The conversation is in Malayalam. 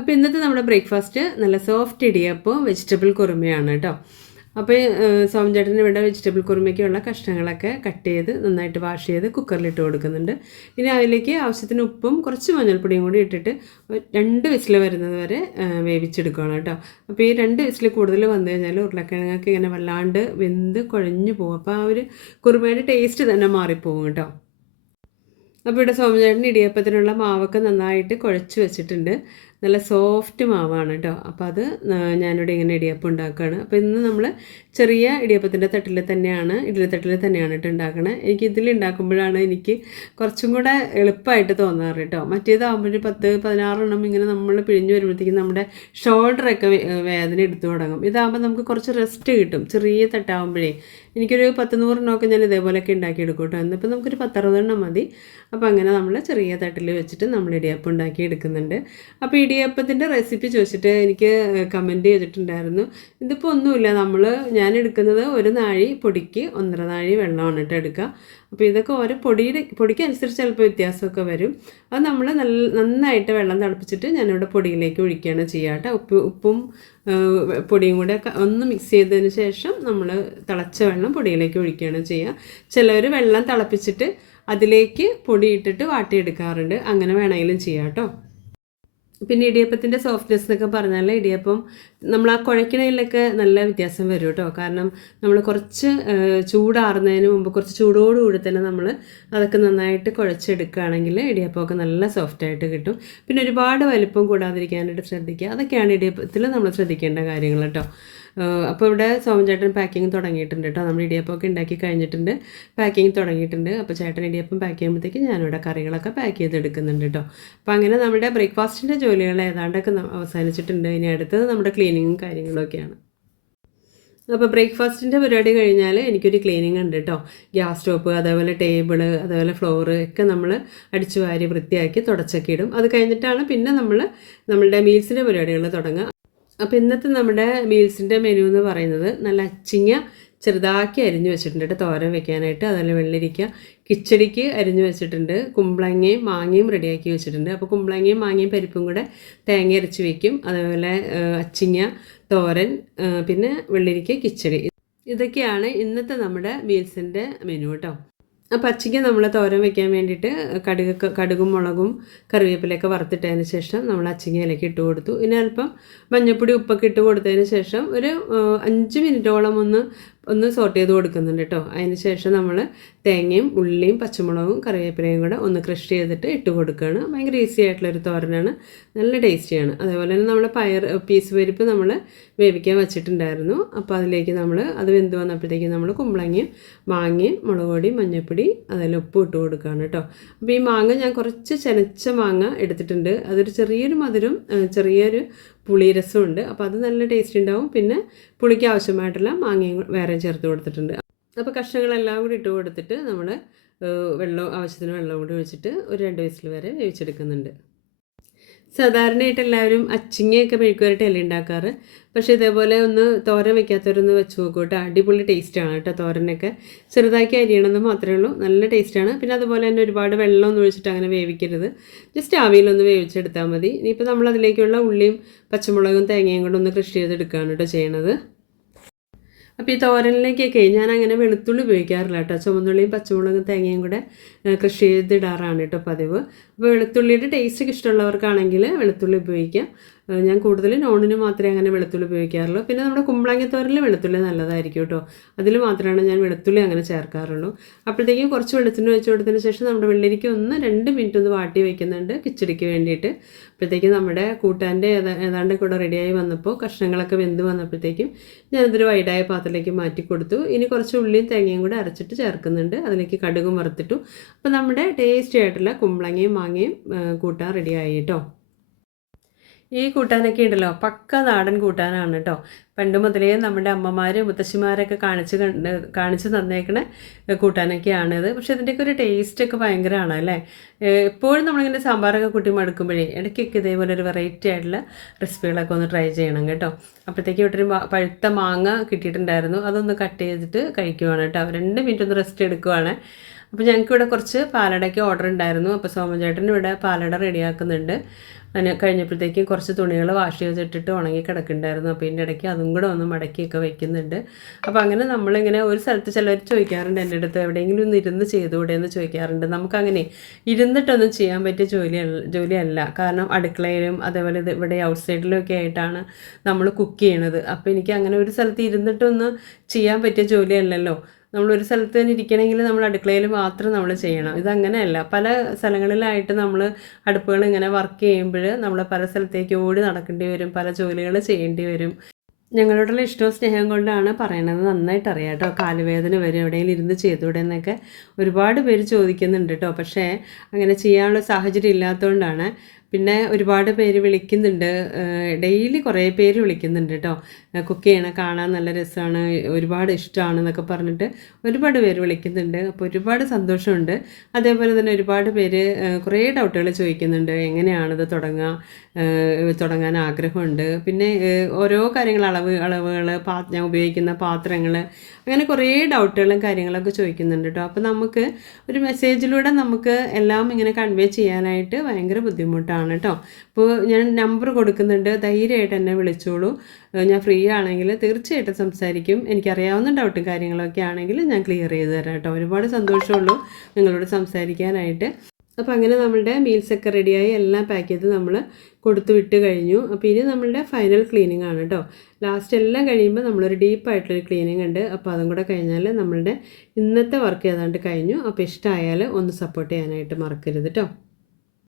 അപ്പോൾ ഇന്നത്തെ നമ്മുടെ ബ്രേക്ക്ഫാസ്റ്റ് നല്ല സോഫ്റ്റ് ഇടിയപ്പോൾ വെജിറ്റബിൾ കുറുമയാണ് കേട്ടോ. അപ്പോൾ സോമൻ ചേട്ടന്റെ ഇവിടെ വെജിറ്റബിൾ കുറുമയ്ക്കുള്ള കഷ്ണങ്ങളൊക്കെ കട്ട് ചെയ്ത് നന്നായിട്ട് വാഷ് ചെയ്ത് കുക്കറിലിട്ട് കൊടുക്കുന്നുണ്ട്. ഇനി അതിലേക്ക് ആവശ്യത്തിന് ഉപ്പും കുറച്ച് മഞ്ഞൾപ്പൊടിയും കൂടി ഇട്ടിട്ട് രണ്ട് വിസിൽ വരുന്നത് വരെ വേവിച്ചെടുക്കുകയാണ് കേട്ടോ. അപ്പോൾ ഈ രണ്ട് വിസിൽ കൂടുതൽ വന്നു കഴിഞ്ഞാൽ ഉരുളക്കിഴങ്ങൊക്കെ ഇങ്ങനെ വല്ലാണ്ട് വെന്ത് കുഴഞ്ഞു പോകും. അപ്പോൾ ആ ഒരു കുറുമയുടെ ടേസ്റ്റ് തന്നെ മാറിപ്പോകും കേട്ടോ. അപ്പോൾ ഇവിടെ സോമചേട്ടൻ ഇടിയപ്പത്തിനുള്ള മാവൊക്കെ നന്നായിട്ട് കുഴച്ച് വെച്ചിട്ടുണ്ട്. നല്ല സോഫ്റ്റ് മാവാണ് കേട്ടോ. അപ്പോൾ അത് ഞാനിവിടെ ഇങ്ങനെ ഇടിയപ്പം ഉണ്ടാക്കുകയാണ്. അപ്പോൾ ഇന്ന് നമ്മൾ ചെറിയ ഇടിയപ്പത്തിന്റെ തട്ടിൽ തന്നെയാണ് ഇഡ്ഡലി തട്ടിൽ തന്നെയാണ് കേട്ടോ ഉണ്ടാക്കണത് എനിക്ക് ഇതിൽ ഉണ്ടാക്കുമ്പോഴാണ് എനിക്ക് കുറച്ചും കൂടെ എളുപ്പമായിട്ട് തോന്നാറ് കേട്ടോ. മറ്റേതാകുമ്പോഴും പത്ത് പതിനാറെണ്ണം ഇങ്ങനെ നമ്മൾ പിഴിഞ്ഞു വരുമ്പോഴത്തേക്കും നമ്മുടെ ഷോൾഡറൊക്കെ വേദന എടുത്തു തുടങ്ങും. ഇതാകുമ്പോൾ നമുക്ക് കുറച്ച് റെസ്റ്റ് കിട്ടും. ചെറിയ തട്ടാകുമ്പോഴേ എനിക്കൊരു പത്ത് നൂറെണ്ണമൊക്കെ ഞാൻ ഇതേപോലെയൊക്കെ ഉണ്ടാക്കിയെടുക്കും കേട്ടോ എന്നിപ്പോൾ നമുക്കൊരു പത്തറുപതെണ്ണം മതി. അപ്പോൾ അങ്ങനെ നമ്മൾ ചെറിയ തട്ടിൽ വെച്ചിട്ട് നമ്മൾ ഇടിയപ്പം ഉണ്ടാക്കി എടുക്കുന്നുണ്ട് അപ്പോൾ ഇടിയപ്പത്തിന്റെ റെസിപ്പി ചോദിച്ചിട്ട് എനിക്ക് കമന്റ് ചെയ്തിട്ടുണ്ടായിരുന്നു. ഇതിപ്പോൾ ഒന്നുമില്ല. നമ്മൾ ഞാൻ എടുക്കുന്നത് ഒരു നാഴി പൊടിക്ക് ഒന്നര നാഴി വെള്ളമാണ് കേട്ടോ എടുക്കുക. അപ്പോൾ ഇതൊക്കെ ഓരോ പൊടിയുടെ പൊടിക്കനുസരിച്ച് ചിലപ്പോൾ വ്യത്യാസമൊക്കെ വരും. അത് നമ്മൾ നല്ല നന്നായിട്ട് വെള്ളം തിളപ്പിച്ചിട്ട് ഞാനിവിടെ പൊടിയിലേക്ക് ഒഴിക്കുകയാണ് ചെയ്യുക ഉപ്പ് ഉപ്പും പൊടിയും കൂടെ ഒന്ന് മിക്സ് ചെയ്തതിന് ശേഷം നമ്മൾ തിളച്ച വെള്ളം പൊടിയിലേക്ക് ഒഴിക്കുകയാണ് ചെയ്യുക. ചിലവർ വെള്ളം തിളപ്പിച്ചിട്ട് അതിലേക്ക് പൊടി ഇട്ടിട്ട് വാട്ടിയെടുക്കാറുണ്ട്. അങ്ങനെ വേണമെങ്കിലും ചെയ്യാം കേട്ടോ. പിന്നെ ഇടിയപ്പത്തിന്റെ സോഫ്റ്റ്നെസ് എന്നൊക്കെ പറഞ്ഞാൽ ഇടിയപ്പം നമ്മൾ ആ കുഴക്കണയിലൊക്കെ നല്ല വ്യത്യാസം വരും കേട്ടോ. കാരണം നമ്മൾ കുറച്ച് ചൂടാറുന്നതിന് മുമ്പ് കുറച്ച് ചൂടോടുകൂടി തന്നെ നമ്മൾ അതൊക്കെ നന്നായിട്ട് കുഴച്ചെടുക്കുകയാണെങ്കിൽ ഇടിയപ്പമൊക്കെ നല്ല സോഫ്റ്റായിട്ട് കിട്ടും. പിന്നെ ഒരുപാട് വലിപ്പം കൂടാതിരിക്കാനായിട്ട് ശ്രദ്ധിക്കുക. അതൊക്കെയാണ് ഇടിയപ്പത്തിൽ നമ്മൾ ശ്രദ്ധിക്കേണ്ട കാര്യങ്ങൾ കേട്ടോ. അപ്പോൾ ഇവിടെ സോമൻ ചേട്ടൻ പാക്കിങ് തുടങ്ങിയിട്ടുണ്ട് കേട്ടോ നമ്മൾ ഇടിയപ്പമൊക്കെ ഉണ്ടാക്കി കഴിഞ്ഞിട്ടുണ്ട്. പാക്കിങ് തുടങ്ങിയിട്ടുണ്ട്. അപ്പോൾ ചേട്ടൻ ഇടിയപ്പം പാക്ക് ചെയ്യുമ്പോഴത്തേക്ക് ഞാനിവിടെ കറികളൊക്കെ പാക്ക് ചെയ്തെടുക്കുന്നുണ്ട് കേട്ടോ അപ്പോൾ അങ്ങനെ നമ്മുടെ ബ്രേക്ക്ഫാസ്റ്റിന്റെ ജോലികൾ ഏതാണ്ടൊക്കെ അവസാനിച്ചിട്ടുണ്ട്. ഇനി അടുത്തത് നമ്മുടെ ക്ലീനിങ്ങും കാര്യങ്ങളൊക്കെയാണ് അപ്പോൾ ബ്രേക്ക്ഫാസ്റ്റിന്റെ പരിപാടി കഴിഞ്ഞാൽ എനിക്കൊരു ക്ലീനിങ് ഉണ്ട് കേട്ടോ ഗ്യാസ് സ്റ്റോപ്പ് അതേപോലെ ടേബിൾ അതേപോലെ ഫ്ലോറ് ഒക്കെ നമ്മൾ അടിച്ചു വാരി വൃത്തിയാക്കി തുടച്ചൊക്കെ ഇടും. അത് കഴിഞ്ഞിട്ടാണ് പിന്നെ നമ്മൾ നമ്മളുടെ മീൽസിന്റെ പരിപാടികൾ തുടങ്ങുക. അപ്പോൾ ഇന്നത്തെ നമ്മുടെ മീൽസിന്റെ മെനു എന്ന് പറയുന്നത് നല്ല അച്ചിങ്ങ ചെറുതാക്കി അരിഞ്ഞു വെച്ചിട്ടുണ്ട് തോരൻ വെക്കാനായിട്ട്. അതുപോലെ വെള്ളരിക്ക കിച്ചടിക്ക് അരിഞ്ഞു വെച്ചിട്ടുണ്ട്. കുമ്പളങ്ങയും മാങ്ങയും റെഡിയാക്കി വെച്ചിട്ടുണ്ട്. അപ്പോൾ കുമ്പളങ്ങയും മാങ്ങയും പരിപ്പും കൂടെ തേങ്ങ അരച്ച് വെക്കും. അതേപോലെ അച്ചിങ്ങ തോരൻ പിന്നെ വെള്ളരിക്ക കിച്ചടി. ഇതൊക്കെയാണ് ഇന്നത്തെ നമ്മുടെ മീൽസിന്റെ മെനു കേട്ടോ. ആ പച്ചയ്ക്ക് നമ്മൾ തോരൻ വെക്കാൻ വേണ്ടിയിട്ട് കടുക് കടുകും മുളകും കറിവേപ്പിലയൊക്കെ വറുത്തിട്ടതിന് ശേഷം നമ്മൾ അച്ചിങ്ങയിലേക്ക് ഇട്ട് കൊടുത്തു. ഇനി അല്പം മഞ്ഞൾപ്പൊടി ഉപ്പൊക്കെ ഇട്ട് കൊടുത്തതിന് ശേഷം ഒരു അഞ്ച് മിനിറ്റോളം ഒന്ന് ഒന്ന് സോട്ട് ചെയ്ത് കൊടുക്കുന്നുണ്ട് കേട്ടോ അതിന് ശേഷം നമ്മൾ തേങ്ങയും ഉള്ളിയും പച്ചമുളകും കറിവേപ്പിലയും കൂടെ ഒന്ന് ക്രഷ് ചെയ്തിട്ട് ഇട്ട് കൊടുക്കുകയാണ് ഭയങ്കര ഈസി ആയിട്ടുള്ളൊരു തോരനാണ്. നല്ല ടേസ്റ്റിയാണ് അതേപോലെ തന്നെ നമ്മൾ പയർ പീസ് പരിപ്പ് നമ്മൾ വേവിക്കാൻ വെച്ചിട്ടുണ്ടായിരുന്നു. അപ്പോൾ അതിലേക്ക് നമ്മൾ അത് വെന്ത് വന്നപ്പോഴത്തേക്ക് നമ്മൾ കുമ്പളങ്ങയും മാങ്ങയും മുളക് പൊടി മഞ്ഞൾപ്പൊടി അതിൽ ഉപ്പ് ഇട്ട് കൊടുക്കുകയാണ് കേട്ടോ അപ്പോൾ ഈ മാങ്ങ ഞാൻ കുറച്ച് ചെനച്ച മാങ്ങ എടുത്തിട്ടുണ്ട്. അതൊരു ചെറിയൊരു മധുരം ചെറിയൊരു പുളിരസമുണ്ട് അപ്പോൾ അത് നല്ല ടേസ്റ്റ് ഉണ്ടാവും പിന്നെ പുളിക്ക് ആവശ്യമായിട്ടുള്ള മാങ്ങയും വേറെ ചേർത്ത് കൊടുത്തിട്ടുണ്ട്. അപ്പോൾ കഷ്ണങ്ങളെല്ലാം കൂടി ഇട്ട് കൊടുത്തിട്ട് നമ്മൾ വെള്ളം ആവശ്യത്തിന് വെള്ളം കൂടി ഒഴിച്ചിട്ട് ഒരു രണ്ട് വയസ്സിൽ വരെ വേവിച്ചെടുക്കുന്നുണ്ട്. സാധാരണയായിട്ട് എല്ലാവരും അച്ചിങ്ങയൊക്കെ മെഴുക്കുവരട്ടി അല്ല ഉണ്ടാക്കാറ്? പക്ഷേ ഇതേപോലെ ഒന്ന് തോരൻ വെക്കാത്തവരൊന്ന് വെച്ച് നോക്കൂ കേട്ടോ. അടിപൊളി ടേസ്റ്റാണ് കേട്ടോ തോരനൊക്കെ. ചെറുതാക്കി അരിയണമെന്ന് മാത്രമേ ഉള്ളൂ. നല്ല ടേസ്റ്റാണ് പിന്നെ അതുപോലെ തന്നെ ഒരുപാട് വെള്ളമൊന്നും ഒഴിച്ചിട്ട് അങ്ങനെ വേവിക്കരുത്. ജസ്റ്റ് ആവിയിലൊന്ന് വേവിച്ചെടുത്താൽ മതി. ഇനിയിപ്പോൾ നമ്മളതിലേക്കുള്ള ഉള്ളിയും പച്ചമുളകും തേങ്ങയും കൂടെ ഒന്ന് കൃഷി ചെയ്തെടുക്കുകയാണ് കേട്ടോ ചെയ്യണത്. അപ്പോൾ ഈ തോരനിലേക്കൊക്കെ ഞാൻ അങ്ങനെ വെളുത്തുള്ളി ഉപയോഗിക്കാറില്ല കേട്ടോ. ചുമന്നുള്ളിയും പച്ചമുളകും തേങ്ങയും കൂടെ കൃഷി ചെയ്തിടാറാണ് കേട്ടോ പതിവ്. അപ്പോൾ വെളുത്തുള്ളിയുടെ ടേസ്റ്റ് ഇഷ്ടമുള്ളവർക്കാണെങ്കിൽ വെളുത്തുള്ളി ഉപയോഗിക്കാം. ഞാൻ കൂടുതൽ നോണിന് മാത്രമേ അങ്ങനെ വെളുത്തുള്ളി ഉപയോഗിക്കാറുള്ളൂ. പിന്നെ നമ്മുടെ കുമ്പളങ്ങത്തോരൽ വെളുത്തുള്ളി നല്ലതായിരിക്കും കേട്ടോ. അതിൽ മാത്രമാണ് ഞാൻ വെളുത്തുള്ളി അങ്ങനെ ചേർക്കാറുള്ളൂ. അപ്പോഴത്തേക്കും കുറച്ച് വെളുത്തുള്ളി വെച്ച് കൊടുത്തതിന് ശേഷം നമ്മുടെ വെള്ളരിക്ക ഒന്ന് രണ്ട് മിനിറ്റ് ഒന്ന് വാട്ടി വയ്ക്കുന്നുണ്ട് കിച്ചടിക്ക് വേണ്ടിയിട്ട്. അപ്പോഴത്തേക്കും നമ്മുടെ കൂട്ടാന്റെ ഏതാ ഏതാണ്ട് കൂടെ റെഡിയായി വന്നപ്പോൾ കഷ്ണങ്ങളൊക്കെ വെന്ത് വന്നപ്പോഴത്തേക്കും ഞാനതൊരു വൈഡായ പാത്രത്തിലേക്ക് മാറ്റി കൊടുത്തു. ഇനി കുറച്ച് ഉള്ളിയും തേങ്ങയും കൂടെ അരച്ചിട്ട് ചേർക്കുന്നുണ്ട്. അതിലേക്ക് കടുകും വറുത്തിട്ടു. അപ്പോൾ നമ്മുടെ ടേസ്റ്റി ആയിട്ടുള്ള കുമ്പളങ്ങയും മാങ്ങയും കൂട്ടാൻ റെഡിയായി കേട്ടോ. ഈ കൂട്ടാനൊക്കെ ഉണ്ടല്ലോ. പക്ക നാടൻ കൂട്ടാനാണ് കേട്ടോ പണ്ട് മുതലേ നമ്മുടെ അമ്മമാർ മുത്തശ്ശിമാരൊക്കെ കാണിച്ച് കണ്ട് കാണിച്ച് തന്നേക്കണ കൂട്ടാനൊക്കെയാണിത്. പക്ഷെ ഇതിന്റെയൊക്കെ ഒരു ടേസ്റ്റൊക്കെ ഭയങ്കരമാണ് അല്ലേ? എപ്പോഴും നമ്മളിങ്ങനെ സാമ്പാറൊക്കെ കൂട്ടി മടുക്കുമ്പോഴേ ഇടയ്ക്കൊക്കെ ഇതേപോലെ ഒരു വെറൈറ്റി ആയിട്ടുള്ള റെസിപ്പികളൊക്കെ ഒന്ന് ട്രൈ ചെയ്യണം കേട്ടോ. അപ്പോഴത്തേക്ക് ഇവിടെ പഴുത്ത മാങ്ങ കിട്ടിയിട്ടുണ്ടായിരുന്നു. അതൊന്ന് കട്ട് ചെയ്തിട്ട് കഴിക്കുവാണ് കേട്ടോ രണ്ട് മിനിറ്റ് ഒന്ന് റെസ്റ്റ് എടുക്കുവാണ്. അപ്പോൾ ഞങ്ങൾക്ക് ഇവിടെ കുറച്ച് പാലടയ്ക്ക് ഓർഡർ ഉണ്ടായിരുന്നു അപ്പോൾ സോമചേട്ടൻ ഇവിടെ പാലട റെഡിയാക്കുന്നുണ്ട് അതിന് കഴിഞ്ഞപ്പോഴത്തേക്കും കുറച്ച് തുണികൾ വാഷ് ചെയ്തിട്ടിട്ട് ഉണങ്ങി കിടക്കുന്നുണ്ടായിരുന്നു. അപ്പോൾ ഇതിന്റെ ഇടയ്ക്ക് അതും കൂടെ ഒന്ന് മടക്കിയൊക്കെ വെക്കുന്നുണ്ട്. അപ്പോൾ അങ്ങനെ നമ്മളിങ്ങനെ ഒരു സ്ഥലത്ത് ചിലർ ചോദിക്കാറുണ്ട് എന്റെ അടുത്ത് എവിടെയെങ്കിലും ഒന്ന് ഇരുന്ന് ചെയ്തുകൂടെ എന്ന് ചോദിക്കാറുണ്ട്. നമുക്കങ്ങനെ ഇരുന്നിട്ടൊന്നും ചെയ്യാൻ പറ്റിയ ജോലി ജോലിയല്ല കാരണം അടുക്കളയിലും അതേപോലെ ഇത് ഇവിടെ ഔട്ട് സൈഡിലൊക്കെ ആയിട്ടാണ് നമ്മൾ കുക്ക് ചെയ്യണത്. അപ്പോൾ എനിക്ക് അങ്ങനെ ഒരു സ്ഥലത്ത് ഇരുന്നിട്ടൊന്നും ചെയ്യാൻ പറ്റിയ ജോലിയല്ലല്ലോ നമ്മളൊരു സ്ഥലത്ത് തന്നെ ഇരിക്കണമെങ്കിൽ നമ്മൾ അടുക്കളയിൽ മാത്രം നമ്മൾ ചെയ്യണം. ഇതങ്ങനെയല്ല. പല സ്ഥലങ്ങളിലായിട്ട് നമ്മൾ അടുപ്പുകൾ ഇങ്ങനെ വർക്ക് ചെയ്യുമ്പോൾ നമ്മൾ പല സ്ഥലത്തേക്ക് ഓടി നടക്കേണ്ടി വരും. പല ജോലികൾ ചെയ്യേണ്ടി വരും. ഞങ്ങളോടുള്ള ഇഷ്ടവും സ്നേഹം കൊണ്ടാണ് പറയണത്. നന്നായിട്ട് അറിയാം കേട്ടോ. കാലുവേദന വരും എവിടെയെങ്കിലും ഇരുന്ന് ചെയ്തൂടെ എന്നൊക്കെ ഒരുപാട് പേര് ചോദിക്കുന്നുണ്ട് കേട്ടോ. പക്ഷേ അങ്ങനെ ചെയ്യാനുള്ള സാഹചര്യം ഇല്ലാത്തതുകൊണ്ടാണ് പിന്നെ ഒരുപാട് പേര് വിളിക്കുന്നുണ്ട്. ഡെയിലി കുറേ പേര് വിളിക്കുന്നുണ്ട് കേട്ടോ കുക്ക് ചെയ്യണ കാണാൻ നല്ല രസമാണ് ഒരുപാട് ഇഷ്ടമാണ് എന്നൊക്കെ പറഞ്ഞിട്ട് ഒരുപാട് പേര് വിളിക്കുന്നുണ്ട്. അപ്പോൾ ഒരുപാട് സന്തോഷമുണ്ട്. അതേപോലെ തന്നെ ഒരുപാട് പേര് കുറേ ഡൗട്ടുകൾ ചോദിക്കുന്നുണ്ട്. എങ്ങനെയാണിത് തുടങ്ങുക തുടങ്ങാൻ ആഗ്രഹമുണ്ട്. പിന്നെ ഓരോ കാര്യങ്ങൾ അളവ് അളവുകൾ പാ ഞാൻ ഉപയോഗിക്കുന്ന പാത്രങ്ങൾ അങ്ങനെ കുറേ ഡൗട്ടുകളും കാര്യങ്ങളൊക്കെ ചോദിക്കുന്നുണ്ട് കേട്ടോ അപ്പോൾ നമുക്ക് ഒരു മെസ്സേജിലൂടെ നമുക്ക് എല്ലാം ഇങ്ങനെ കൺവേ ചെയ്യാനായിട്ട് ഭയങ്കര ബുദ്ധിമുട്ടാണ്. കേട്ടോ അപ്പോൾ ഞാൻ നമ്പർ കൊടുക്കുന്നുണ്ട്. ധൈര്യമായിട്ട് എന്നെ വിളിച്ചോളൂ. ഞാൻ ഫ്രീ ആണെങ്കിൽ തീർച്ചയായിട്ടും സംസാരിക്കും. എനിക്കറിയാവുന്ന ഡൗട്ടും കാര്യങ്ങളൊക്കെ ആണെങ്കിൽ ഞാൻ ക്ലിയർ ചെയ്ത് തരാം കേട്ടോ ഒരുപാട് സന്തോഷമുള്ളൂ നിങ്ങളോട് സംസാരിക്കാനായിട്ട്. അപ്പോൾ അങ്ങനെ നമ്മളുടെ മീൽസൊക്കെ റെഡിയായി എല്ലാം പാക്ക് ചെയ്ത് നമ്മൾ കൊടുത്തു വിട്ട് കഴിഞ്ഞു. അപ്പോൾ ഇനി നമ്മളുടെ ഫൈനൽ ക്ലീനിങ് ആണ് കേട്ടോ ലാസ്റ്റ് എല്ലാം കഴിയുമ്പോൾ നമ്മളൊരു ഡീപ്പായിട്ടുള്ളൊരു ക്ലീനിങ് ഉണ്ട്. അപ്പോൾ അതും കൂടെ കഴിഞ്ഞാൽ നമ്മളുടെ ഇന്നത്തെ വർക്ക് ഏതാണ്ട് കഴിഞ്ഞു. അപ്പോൾ ഇഷ്ടമായാൽ ഒന്ന് സപ്പോർട്ട് ചെയ്യാനായിട്ട് മറക്കരുത് കേട്ടോ